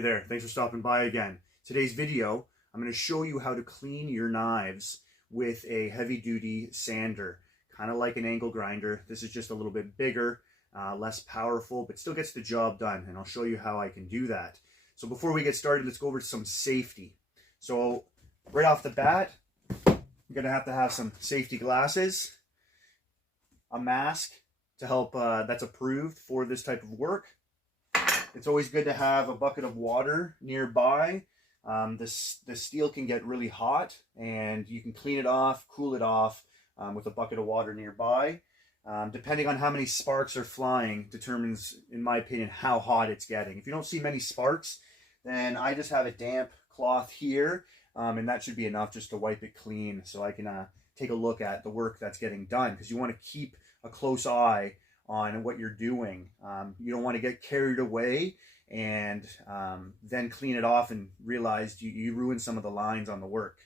Hey there, thanks for stopping by again. Today's video, I'm going to show you how to clean your knives with a heavy-duty sander, kind of like an angle grinder. This is just a little bit bigger, less powerful, but still gets the job done, and I'll show you how I can do that. So before we get started, let's go over some safety. So right off the bat, you're going to have some safety glasses, a mask to help that's approved for this type of work. It's always good to have a bucket of water nearby. The steel can get really hot, and you can clean it off, cool it off with a bucket of water nearby. Depending on how many sparks are flying determines, in my opinion, how hot it's getting. If you don't see many sparks, then I just have a damp cloth here, and that should be enough just to wipe it clean so I can take a look at the work that's getting done, because you want to keep a close eye on what you're doing. You don't want to get carried away and then clean it off and realize you ruined some of the lines on the work.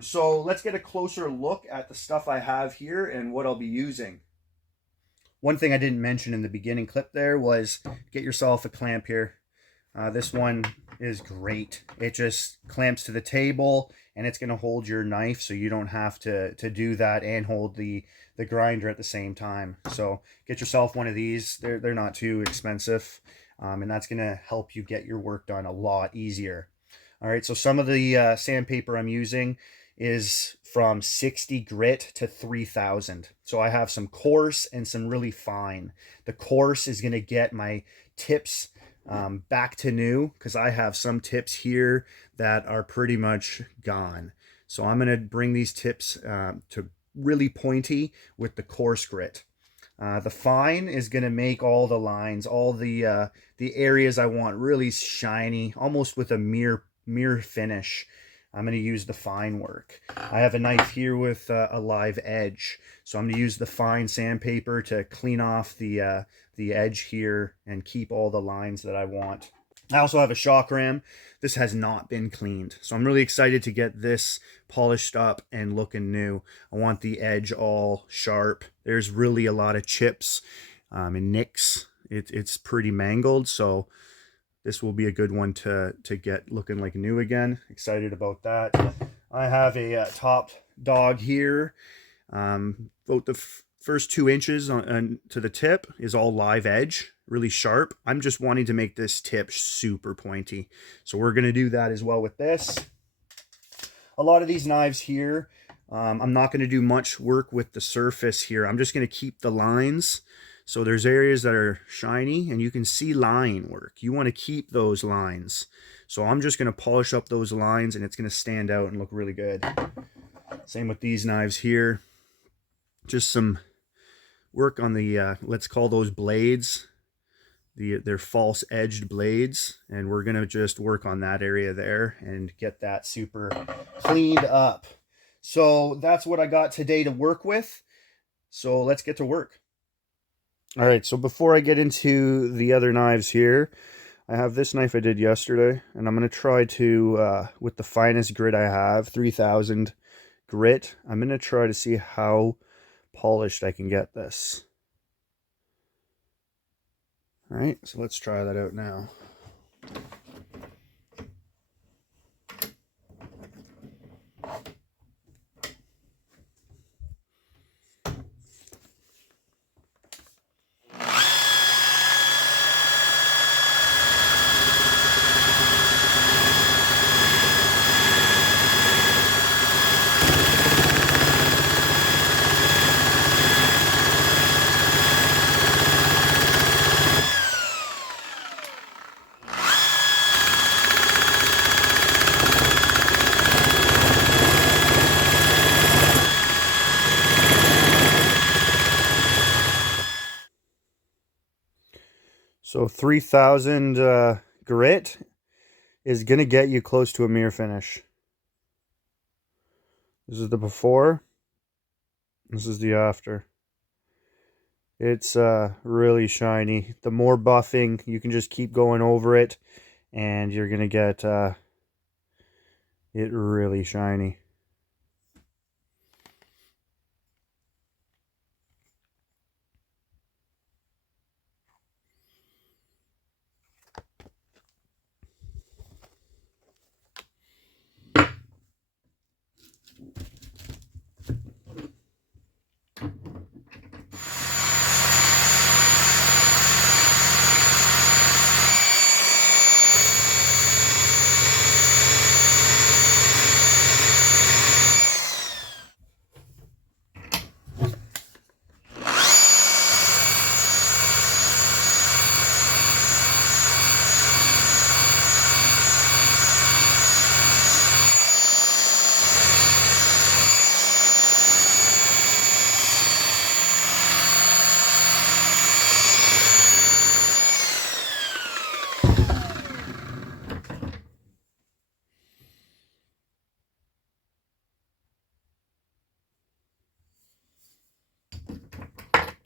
So let's get a closer look at the stuff I have here and what I'll be using. One thing I didn't mention in the beginning clip there was get yourself a clamp here. This one is great. It just clamps to the table and it's going to hold your knife so you don't have to do that and hold the grinder at the same time. So get yourself one of these. They're not too expensive, and that's going to help you get your work done a lot easier. All right, so some of the sandpaper I'm using is from 60 grit to 3000. So I have some coarse and some really fine. The coarse is going to get my tips back to new, because I have some tips here that are pretty much gone. So I'm going to bring these tips to really pointy with the coarse grit. The fine is going to make all the lines, all the areas I want really shiny, almost with a mirror finish. I'm going to use the fine work. I have a knife here with a live edge, so I'm going to use the fine sandpaper to clean off the edge here and keep all the lines that I want. I also have a shock ram. This has not been cleaned, so I'm really excited to get this polished up and looking new. I want the edge all sharp. There's really a lot of chips and nicks. It's pretty mangled, so this will be a good one to get looking like new again. Excited about that. I have a top dog here. About the first 2 inches to the tip is all live edge, really sharp. I'm just wanting to make this tip super pointy. So we're going to do that as well with this. A lot of these knives here, I'm not going to do much work with the surface here. I'm just going to keep the lines. So there's areas that are shiny and you can see line work. You want to keep those lines. So I'm just going to polish up those lines and it's going to stand out and look really good. Same with these knives here. Just some work on the, let's call those blades. They're false edged blades, and we're going to just work on that area there and get that super cleaned up. So that's what I got today to work with. So let's get to work. All right, so before I get into the other knives here, I have this knife I did yesterday, and I'm going to try to, with the finest grit I have, 3000 grit, I'm going to try to see how polished I can get this. All right, so let's try that out now. So 3000 grit is going to get you close to a mirror finish. This is the before. This is the after. It's really shiny. The more buffing, you can just keep going over it and you're going to get it really shiny.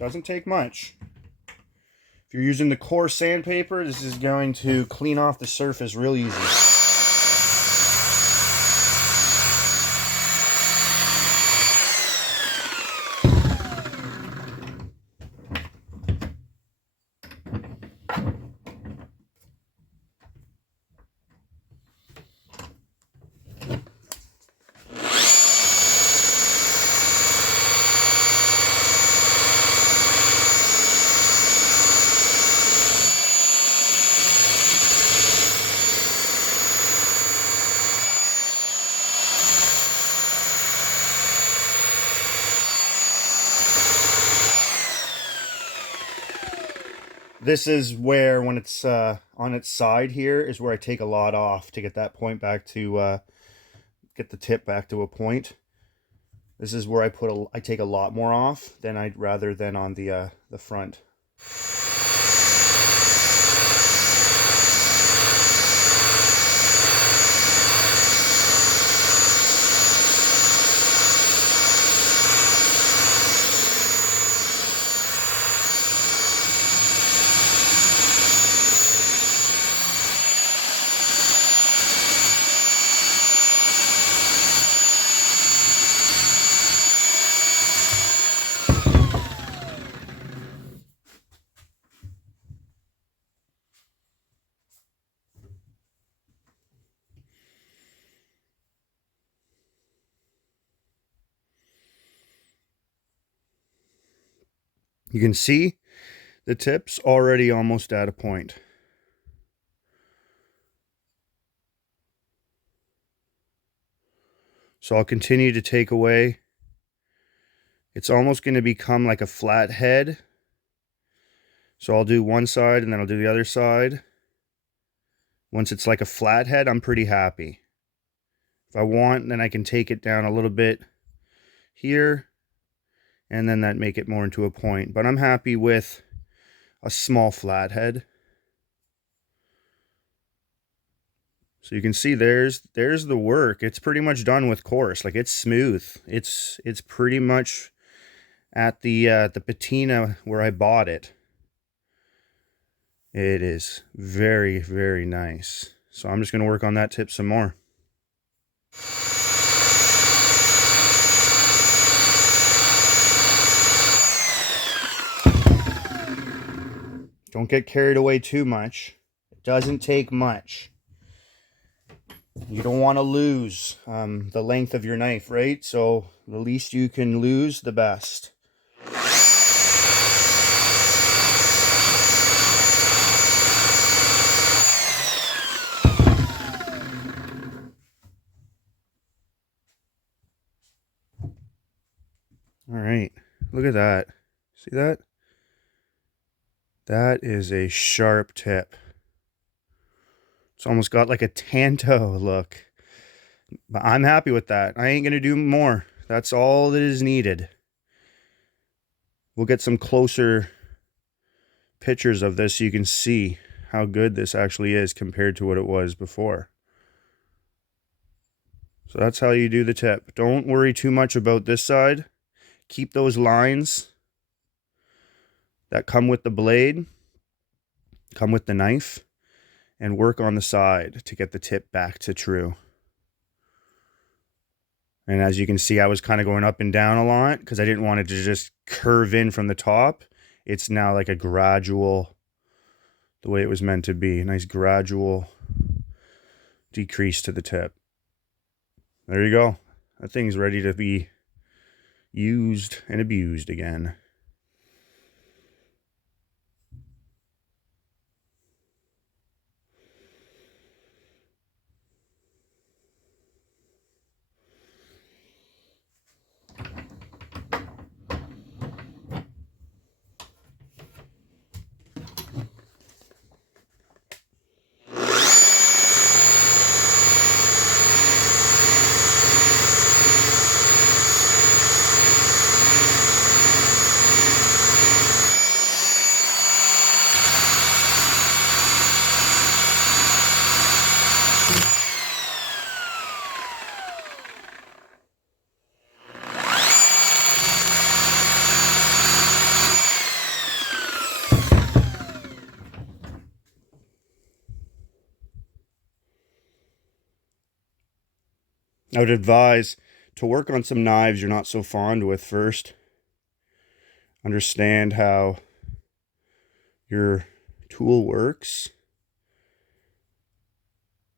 Doesn't take much. If you're using the coarse sandpaper, this is going to clean off the surface real easy. This is where, when it's on its side here, is where I take a lot off to get that point back to, get the tip back to a point. This is where I take a lot more off rather than on the front. You can see the tip's already almost at a point. So I'll continue to take away. It's almost going to become like a flat head. So I'll do one side and then I'll do the other side. Once it's like a flat head, I'm pretty happy. If I want, then I can take it down a little bit here, and then that make it more into a point. But I'm happy with a small flathead. So you can see there's the work. It's pretty much done with coarse. Like, it's smooth. It's pretty much at the patina where I bought it. It is very, very nice. So I'm just going to work on that tip some more. Don't get carried away too much. It doesn't take much. You don't want to lose the length of your knife, right? So the least you can lose, the best. All right, look at that. See that? That is a sharp tip. It's almost got like a Tanto look. But I'm happy with that. I ain't going to do more. That's all that is needed. We'll get some closer pictures of this so you can see how good this actually is compared to what it was before. So that's how you do the tip. Don't worry too much about this side. Keep those lines that come with the blade, come with the knife, and work on the side to get the tip back to true. And as you can see, I was kind of going up and down a lot because I didn't want it to just curve in from the top. It's now like a gradual, the way it was meant to be, a nice gradual decrease to the tip. There you go. That thing's ready to be used and abused again. I would advise to work on some knives you're not so fond with first. Understand how your tool works.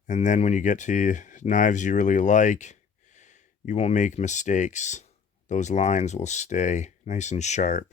And then when you get to knives you really like, you won't make mistakes. Those lines will stay nice and sharp.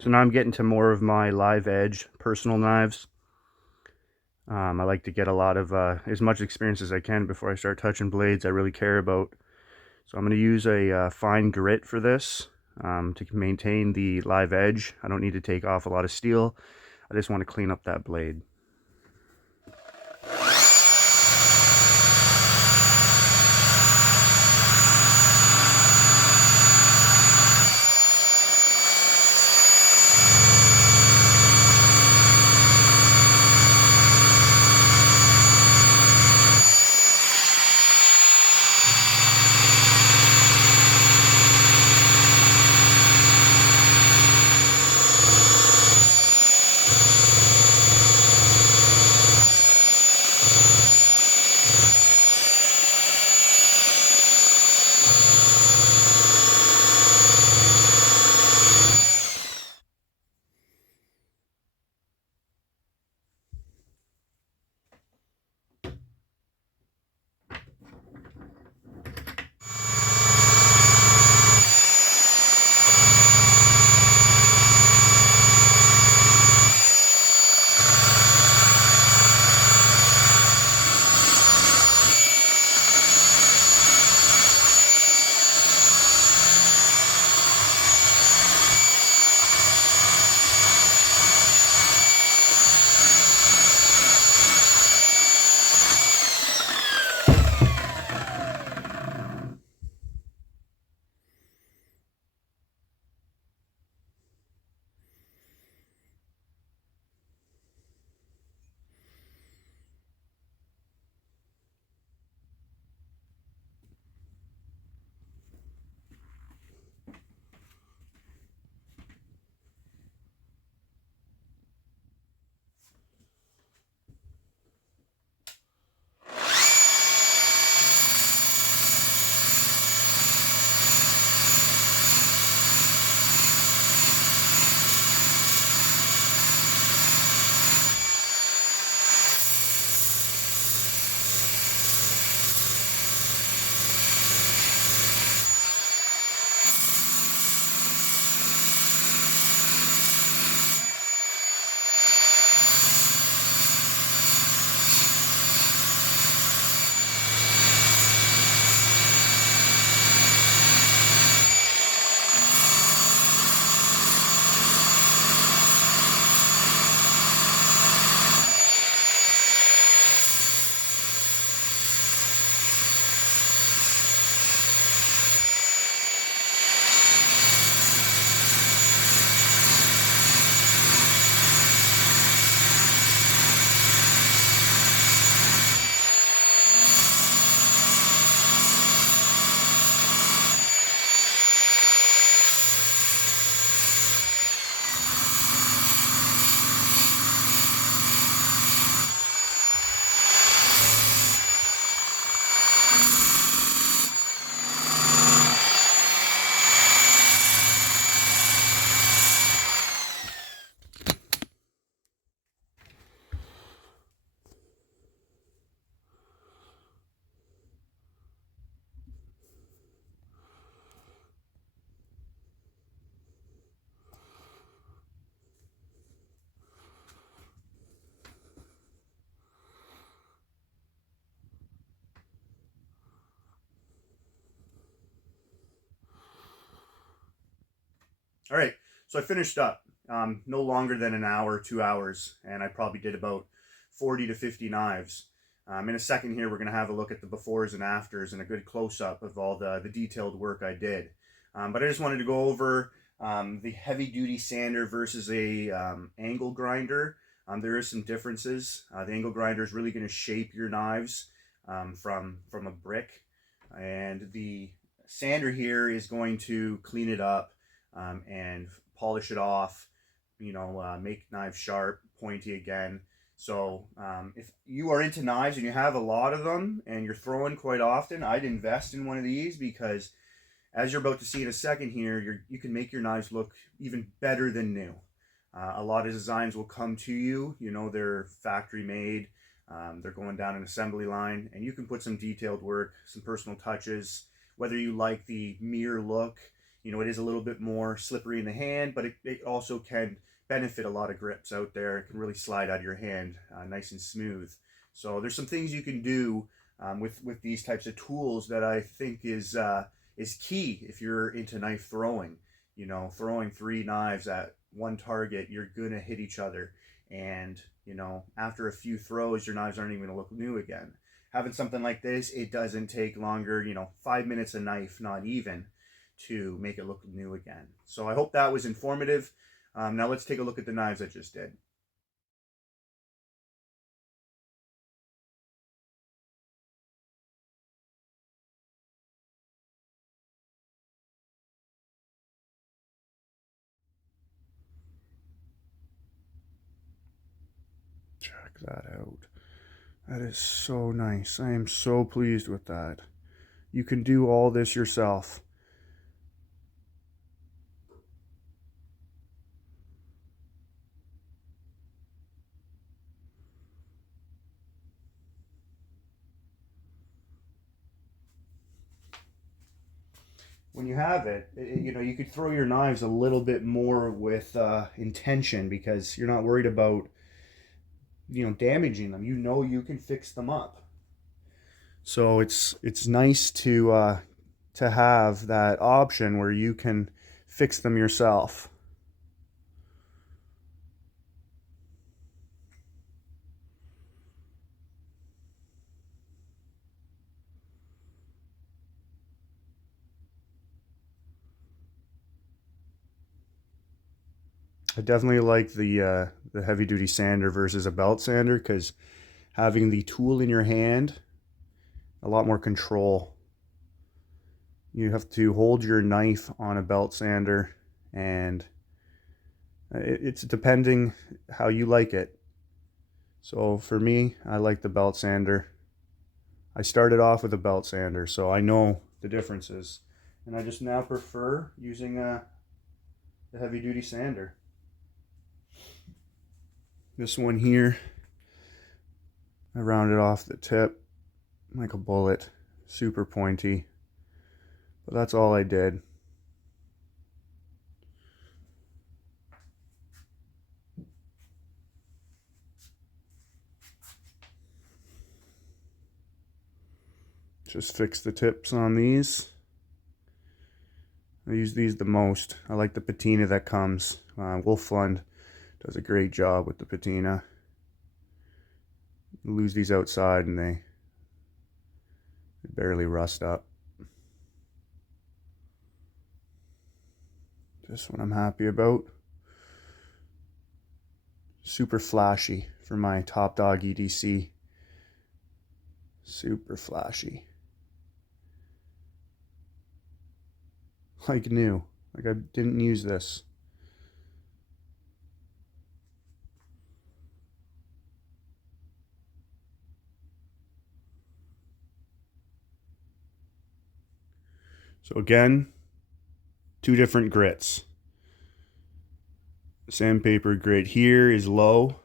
So now I'm getting to more of my live edge personal knives. I like to get a lot of as much experience as I can before I start touching blades I really care about. So I'm going to use a fine grit for this to maintain the live edge. I don't need to take off a lot of steel. I just want to clean up that blade. All right, so I finished up no longer than an hour, 2 hours, and I probably did about 40 to 50 knives. In a second here, we're going to have a look at the befores and afters and a good close-up of all the detailed work I did. But I just wanted to go over the heavy-duty sander versus a angle grinder. There is some differences. The angle grinder is really going to shape your knives from a brick, and the sander here is going to clean it up and polish it off, make knives sharp, pointy again. So if you are into knives and you have a lot of them and you're throwing quite often, I'd invest in one of these, because as you're about to see in a second here, you can make your knives look even better than new. A lot of designs will come to you, they're factory made, they're going down an assembly line, and you can put some detailed work, some personal touches, whether you like the mirror look. It is a little bit more slippery in the hand, but it also can benefit a lot of grips out there. It can really slide out of your hand nice and smooth. So there's some things you can do with these types of tools that I think is key if you're into knife throwing. Throwing 3 knives at one target, you're gonna hit each other, and after a few throws, your knives aren't even gonna look new again. Having something like this, it doesn't take longer, 5 minutes a knife, not even, to make it look new again. So I hope that was informative. Now let's take a look at the knives I just did. Check that out. That is so nice. I am so pleased with that. You can do all this yourself. When you have it, you could throw your knives a little bit more with intention, because you're not worried about, damaging them. You can fix them up. So it's nice to have that option where you can fix them yourself. I definitely like the heavy duty sander versus a belt sander, because having the tool in your hand, a lot more control. You have to hold your knife on a belt sander, and it's depending how you like it. So for me, I like the belt sander. I started off with a belt sander, so I know the differences, and I just now prefer using the heavy duty sander. This one here, I rounded off the tip like a bullet, super pointy, but that's all I did. Just fix the tips on these. I use these the most. I like the patina that comes. Wolflund does a great job with the patina. You lose these outside and they barely rust up. This one I'm happy about. Super flashy for my Top Dog EDC. Super flashy. Like new. Like I didn't use this. So again, 2 different grits. Sandpaper grit here is low,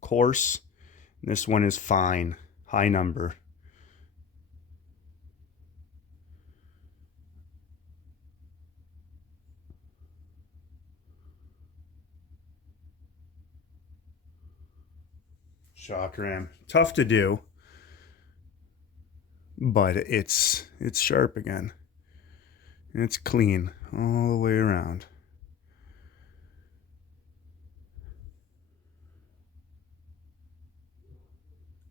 coarse. This one is fine, high number. Shock ram. Tough to do, but it's sharp again. And it's clean all the way around.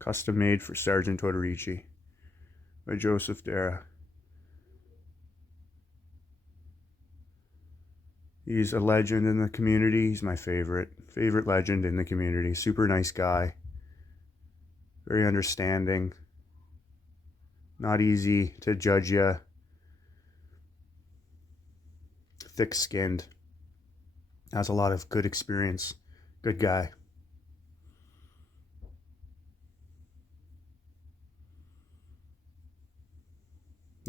Custom made for Sergeant Todorici by Joseph Dara. He's a legend in the community. He's my favorite legend in the community. Super nice guy. Very understanding. Not easy to judge you. Thick-skinned. Has a lot of good experience. Good guy.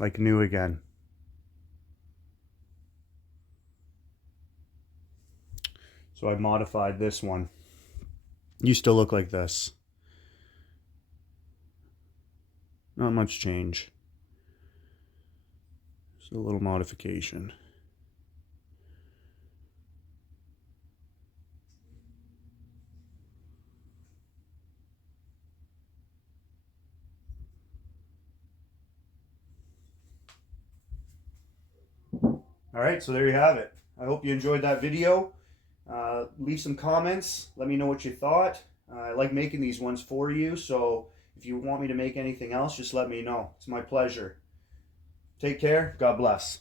Like new again. So I modified this one. Used to look like this. Not much change. Just a little modification. All right, so there you have it. I hope you enjoyed that video. Leave some comments. Let me know what you thought. I like making these ones for you, so if you want me to make anything else, just let me know. It's my pleasure. Take care. God bless.